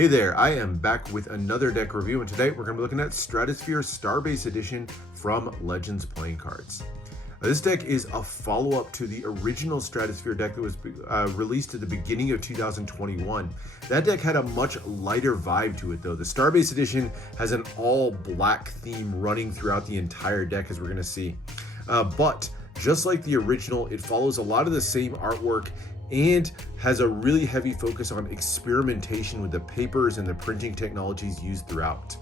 Hey there, I am back with another deck review, and today we're going to be looking at Stratosphere Starbase Edition from Legends Playing Cards. This deck is a follow-up to the original Stratosphere deck that was released at the beginning of 2021. That deck had a much lighter vibe to it though. The Starbase Edition has an all-black theme running throughout the entire deck, as we're going to see. But just like the original, it follows a lot of the same artwork and has a really heavy focus on experimentation with the papers and the printing technologies used throughout.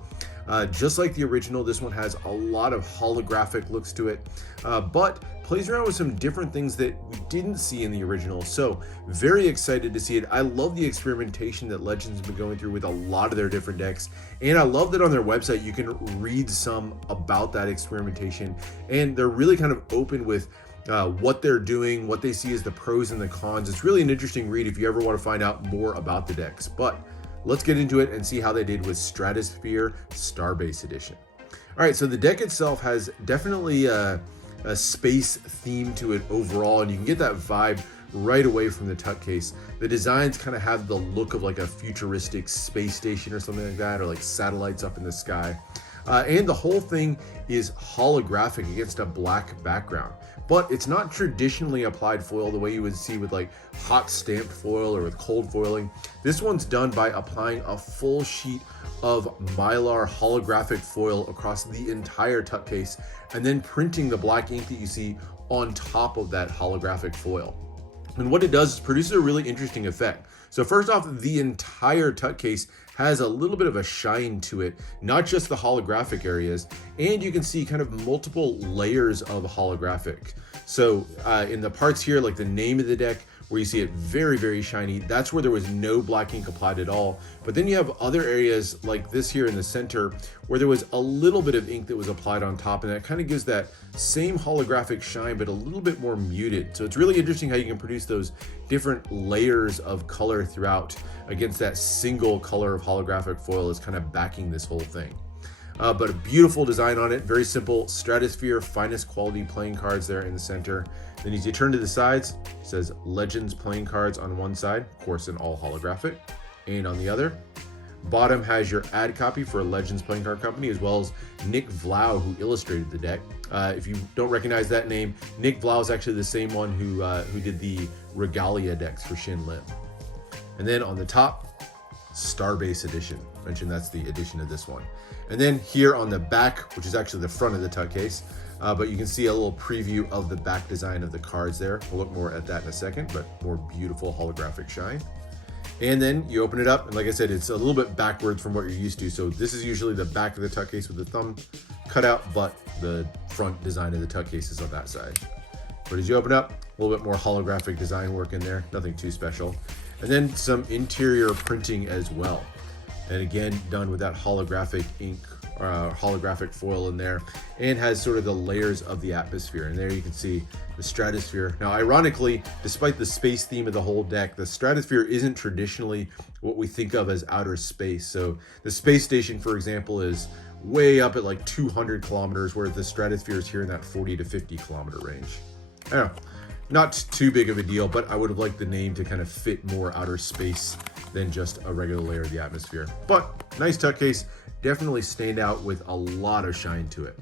Just like the original, this one has a lot of holographic looks to it, but plays around with some different things that we didn't see in the original. So very excited to see it. I love the experimentation that Legends has been going through with a lot of their different decks. And I love that on their website, you can read some about that experimentation. And they're really kind of open with what they're doing, what they see as the pros and the cons. It's really an interesting read if you ever want to find out more about the decks. But let's get into it and see how they did with Stratosphere Starbase Edition. All right, so the deck itself has definitely a space theme to it overall, and you can get that vibe right away from the tuck case. The designs kind of have the look of like a futuristic space station or something like that, or like satellites up in the sky. And the whole thing is holographic against a black background. But it's not traditionally applied foil the way you would see with like hot stamped foil or with cold foiling. This one's done by applying a full sheet of Mylar holographic foil across the entire tuck case and then printing the black ink that you see on top of that holographic foil. And what it does is produces a really interesting effect. So first off, the entire tuck case has a little bit of a shine to it, not just the holographic areas, and you can see kind of multiple layers of holographic. So in the parts here, like the name of the deck, where you see it very, very shiny, that's where there was no black ink applied at all. But then you have other areas like this here in the center where there was a little bit of ink that was applied on top, and that kind of gives that same holographic shine, but a little bit more muted. So it's really interesting how you can produce those different layers of color throughout against that single color of holographic foil is kind of backing this whole thing. But a beautiful design on it, very simple. Stratosphere, finest quality playing cards there in the center. Then as you turn to the sides, it says Legends playing cards on one side, of course in all holographic, and on the other. Bottom has your ad copy for Legends Playing Card Company, as well as Nick Vlau, who illustrated the deck. If you don't recognize that name, Nick Vlau is actually the same one who did the Regalia decks for Shin Lim. And then on the top, Starbase Edition. I mentioned that's the edition of this one. And then here on the back, which is actually the front of the tuck case, but you can see a little preview of the back design of the cards there. We'll look more at that in a second, but more beautiful holographic shine. And then you open it up, and like I said, it's a little bit backwards from what you're used to. So this is usually the back of the tuck case with the thumb cut out, but the front design of the tuck case is on that side. But as you open up, a little bit more holographic design work in there, nothing too special. And then some interior printing as well. And again, done with that holographic ink, holographic foil in there, and has sort of the layers of the atmosphere. And there you can see the Stratosphere. Now, ironically, despite the space theme of the whole deck, the Stratosphere isn't traditionally what we think of as outer space. So the space station, for example, is way up at like 200 kilometers, whereas the Stratosphere is here in that 40 to 50 kilometer range. I don't know. Not too big of a deal, but I would have liked the name to kind of fit more outer space than just a regular layer of the atmosphere. But nice tuck case, definitely stand out with a lot of shine to it.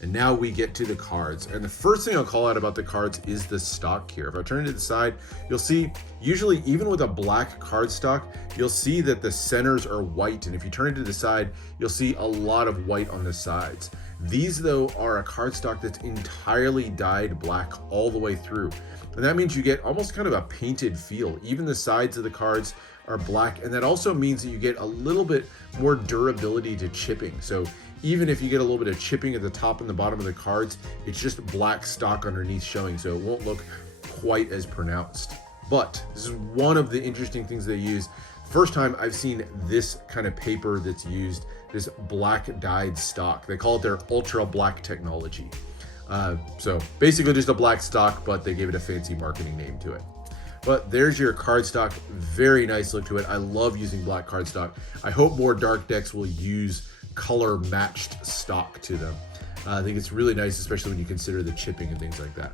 And now we get to the cards. And the first thing I'll call out about the cards is the stock here. If I turn it to the side, you'll see usually even with a black card stock, you'll see that the centers are white. And if you turn it to the side, you'll see a lot of white on the sides. These though are a cardstock that's entirely dyed black all the way through. And that means you get almost kind of a painted feel. Even the sides of the cards are black. And that also means that you get a little bit more durability to chipping. So even if you get a little bit of chipping at the top and the bottom of the cards, it's just black stock underneath showing. So it won't look quite as pronounced. But this is one of the interesting things they use. First time I've seen this kind of paper that's used, this black dyed stock. They call it their UltraBlack technology. So basically just a black stock, but they gave it a fancy marketing name to it. But there's your cardstock. Very nice look to it. I love using black cardstock. I hope more dark decks will use color matched stock to them. I think it's really nice, especially when you consider the chipping and things like that.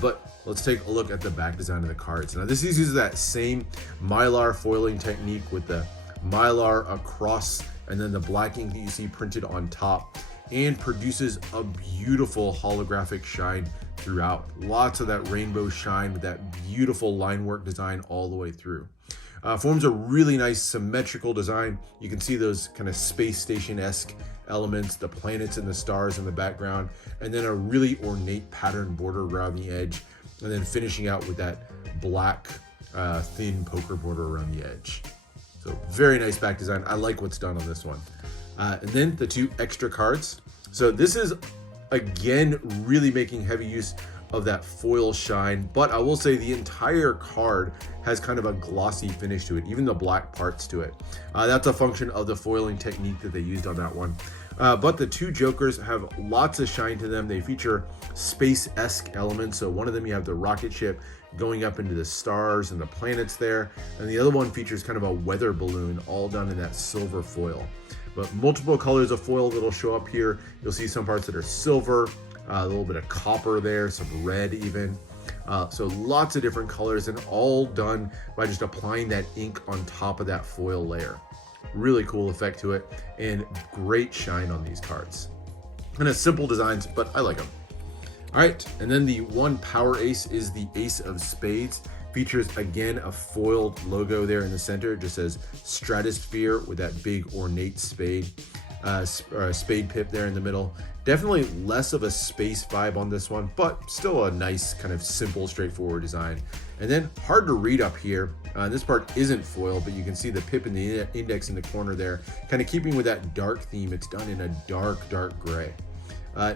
But let's take a look at the back design of the cards. Now this uses that same Mylar foiling technique with the Mylar across, and then the black ink that you see printed on top, and produces a beautiful holographic shine throughout. Lots of that rainbow shine with that beautiful line work design all the way through. Forms a really nice symmetrical design. You can see those kind of space station-esque elements, the planets and the stars in the background, and then a really ornate pattern border around the edge, and then finishing out with that black thin poker border around the edge. So very nice back design. I like what's done on this one. And then the 2 extra cards. So this is, again, really making heavy use of that foil shine, but I will say the entire card has kind of a glossy finish to it, even the black parts to it. That's a function of the foiling technique that they used on that one. But the 2 jokers have lots of shine to them. They feature space-esque elements. So one of them, you have the rocket ship going up into the stars and the planets there, and the other one features kind of a weather balloon all done in that silver foil. But multiple colors of foil that'll show up here. You'll see some parts that are silver, a little bit of copper there, some red even. So lots of different colors, and all done by just applying that ink on top of that foil layer. Really cool effect to it, and great shine on these cards. And it's simple designs, but I like them. All right, and then the 1 power ace is the Ace of Spades. Features, again, a foiled logo there in the center. It just says Stratosphere with that big ornate spade, or a spade pip there in the middle. Definitely less of a space vibe on this one, but still a nice kind of simple, straightforward design. And then hard to read up here. This part isn't foil, but you can see the pip and the index in the corner there, kind of keeping with that dark theme. It's done in a dark gray.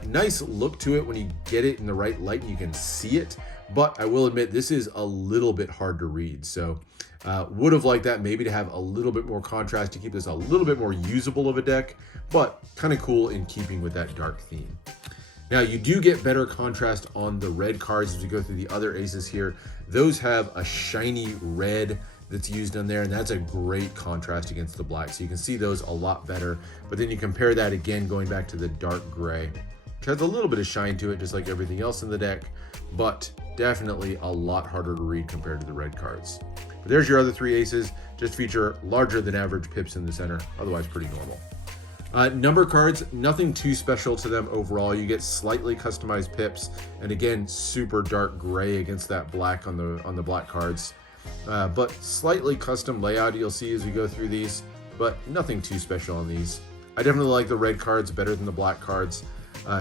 Nice look to it when you get it in the right light and you can see it, but I will admit this is a little bit hard to read. So would have liked that maybe to have a little bit more contrast to keep this a little bit more usable of a deck, but kind of cool in keeping with that dark theme. Now you do get better contrast on the red cards as we go through the other aces here. Those have a shiny red that's used on there, and that's a great contrast against the black. So you can see those a lot better, but then you compare that again going back to the dark gray, which has a little bit of shine to it, just like everything else in the deck, but definitely a lot harder to read compared to the red cards. But there's your other 3 aces, just feature larger than average pips in the center, otherwise pretty normal. Number cards, nothing too special to them overall. You get slightly customized pips, and again, super dark gray against that black on the black cards. But slightly custom layout you'll see as we go through these, but nothing too special on these. I definitely like the red cards better than the black cards.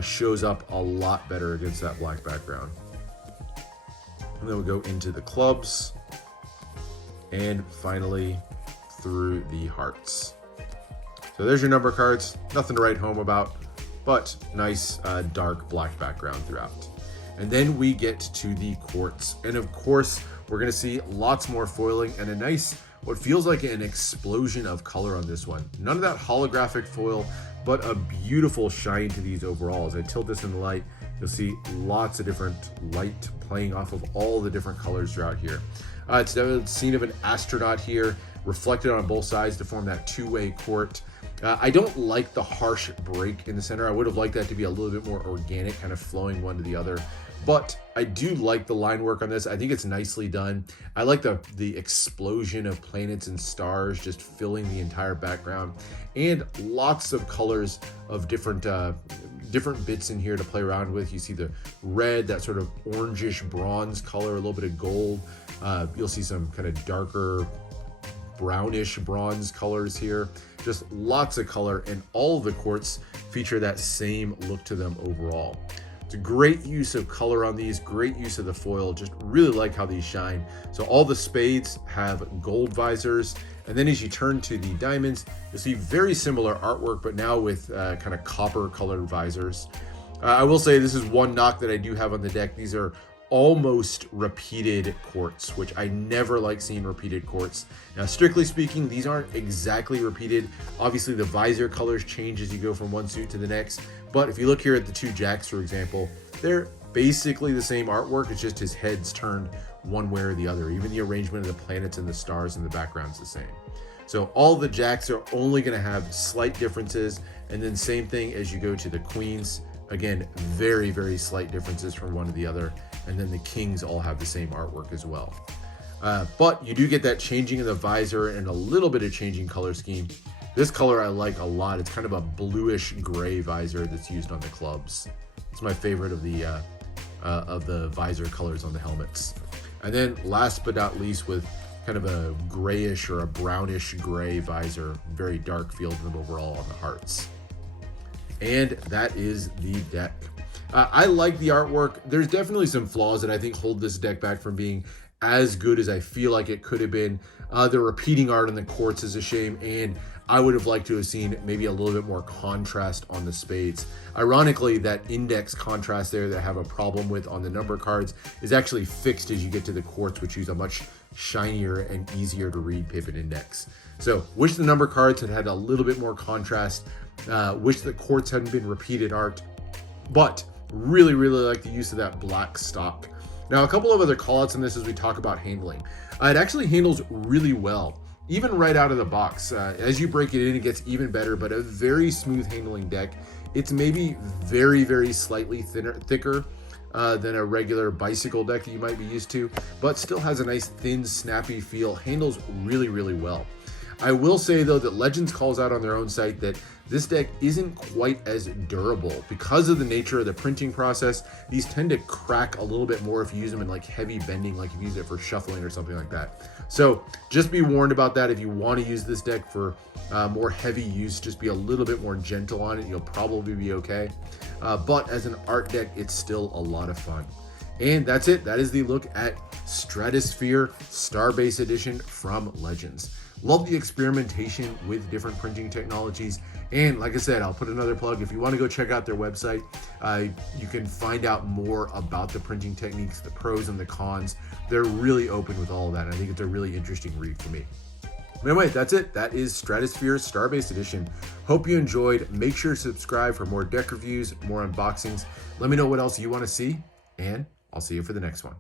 Shows up a lot better against that black background. And then we'll go into the clubs, and finally through the hearts. So there's your number cards. Nothing to write home about, but nice dark black background throughout. And then we get to the quartz, and of course we're going to see lots more foiling and a nice, what feels like an explosion of color on this one. None of that holographic foil, but a beautiful shine to these overall. As I tilt this in the light, you'll see lots of different light playing off of all the different colors throughout here. It's a scene of an astronaut here, reflected on both sides to form that 2-way court. I don't like the harsh break in the center. I would have liked that to be a little bit more organic, kind of flowing one to the other. But I do like the line work on this. I think it's nicely done. I like the explosion of planets and stars just filling the entire background, and lots of colors of different bits in here to play around with. You see the red, that sort of orangish bronze color, a little bit of gold. You'll see some kind of darker brownish bronze colors here. Just lots of color, and all of the quartz feature that same look to them overall. It's a great use of color on these, great use of the foil. Just really like how these shine. So all the spades have gold visors, and then as you turn to the diamonds, you'll see very similar artwork, but now with kind of copper colored visors. I will say this is one knock that I do have on the deck. These are almost repeated quartz, which I never like seeing repeated quartz. Now, strictly speaking, these aren't exactly repeated. Obviously, the visor colors change as you go from one suit to the next. But if you look here at the 2 jacks, for example, they're basically the same artwork. It's just his head's turned one way or the other. Even the arrangement of the planets and the stars in the background's the same. So all the jacks are only going to have slight differences. And then same thing as you go to the queens. Again, very, very slight differences from one to the other. And then the kings all have the same artwork as well. But you do get that changing of the visor and a little bit of changing color scheme. This color I like a lot. It's kind of a bluish gray visor that's used on the clubs. It's my favorite of the visor colors on the helmets. And then last but not least, with kind of a grayish or a brownish gray visor, very dark field of overall on the hearts. And that is the deck. I like the artwork. There's definitely some flaws that I think hold this deck back from being as good as I feel like it could have been. The repeating art on the quartz is a shame, and I would have liked to have seen maybe a little bit more contrast on the spades. Ironically, that index contrast there that I have a problem with on the number cards is actually fixed as you get to the quartz, which use a much shinier and easier to read pivot index. So wish the number cards had had a little bit more contrast. Wish the quartz hadn't been repeated art, but really like the use of that black stock. Now, a couple of other callouts on this as we talk about handling. It actually handles really well, even right out of the box. As you break it in, it gets even better, but a very smooth handling deck. It's maybe very slightly thicker than a regular bicycle deck that you might be used to, but still has a nice thin, snappy feel, handles really well. I will say though that Legends calls out on their own site that this deck isn't quite as durable because of the nature of the printing process. These tend to crack a little bit more if you use them in like heavy bending, like if you use it for shuffling or something like that. So just be warned about that. If you want to use this deck for more heavy use, just be a little bit more gentle on it. You'll probably be okay. But as an art deck, it's still a lot of fun. And that's it. That is the look at Stratosphere Starbase Edition from Legends. Love the experimentation with different printing technologies. And like I said, I'll put another plug. If you want to go check out their website, you can find out more about the printing techniques, the pros and the cons. They're really open with all of that. And I think it's a really interesting read for me. Anyway, that's it. That is Stratosphere Starbase Edition. Hope you enjoyed. Make sure to subscribe for more deck reviews, more unboxings. Let me know what else you want to see, and I'll see you for the next one.